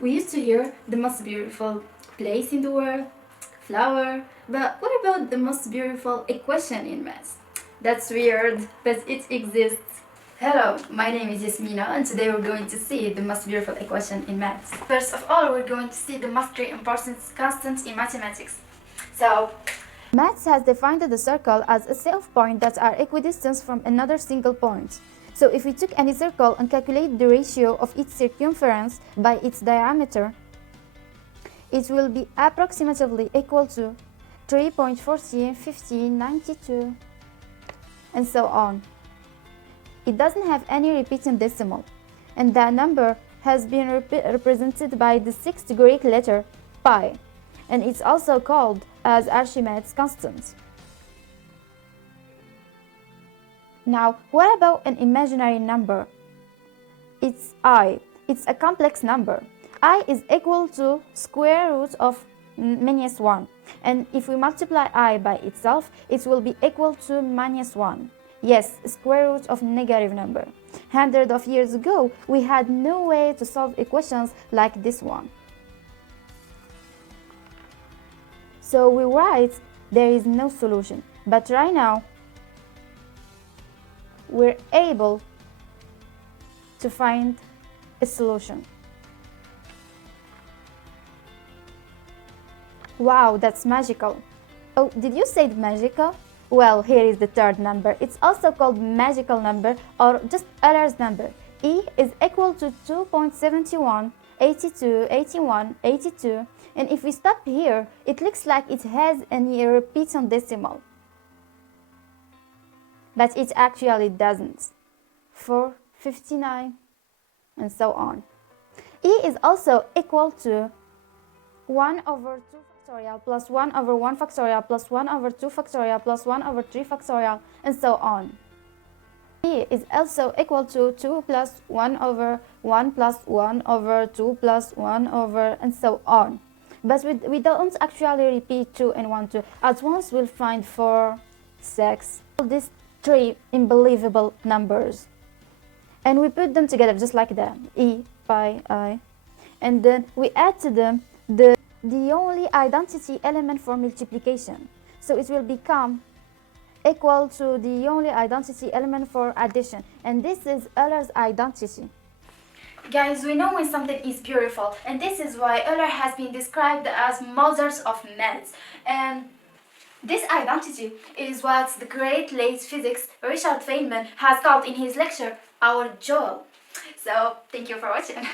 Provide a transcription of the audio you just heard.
We used to hear the most beautiful place in the world, flower, but what about the most beautiful equation in math? That's weird, but it exists. Hello, my name is Yasmina and today we're going to see the most beautiful equation in maths. First of all, we're going to see the most three important constants in mathematics. So, Maths has defined the circle as a set of points that are equidistant from another single point. So if we took any circle and calculate the ratio of its circumference by its diameter, it will be approximately equal to 3.14, 15, 92, and so on. It doesn't have any repeating decimal, and that number has been represented by the sixth Greek letter pi, and it's also called as Archimedes' constant. Now, what about an imaginary number? It's I. It's a complex number. I is equal to square root of -1. And if we multiply I by itself, it will be equal to -1. Yes, square root of negative number. Hundreds of years ago, we had no way to solve equations like this one. So we write there is no solution. But right now, we're able to find a solution. Wow, that's magical. Oh, did you say magical? Well, here is the third number. It's also called magical number or just Euler's number. E is equal to 2.71, 82, 81, 82. And if we stop here, it looks like it has a repeating decimal. But it actually doesn't. 4, 59, and so on. E is also equal to 1 over 2 factorial plus 1 over 1 factorial plus 1 over 2 factorial plus 1 over 3 factorial, and so on. E is also equal to 2 plus 1 over 1 plus 1 over 2 plus 1 over, and so on. But we don't actually repeat 2 and 1, 2. At once we'll find 4, 6, all these three unbelievable numbers. And we put them together just like that, E, pi, I. And then we add to them the only identity element for multiplication. So it will become equal to the only identity element for addition. And this is Euler's identity. guys, we know when something is beautiful, and this is why Euler has been described as mothers of maths. And this identity is what the great late physics Richard Feynman has called in his lecture our jewel. So, thank you for watching.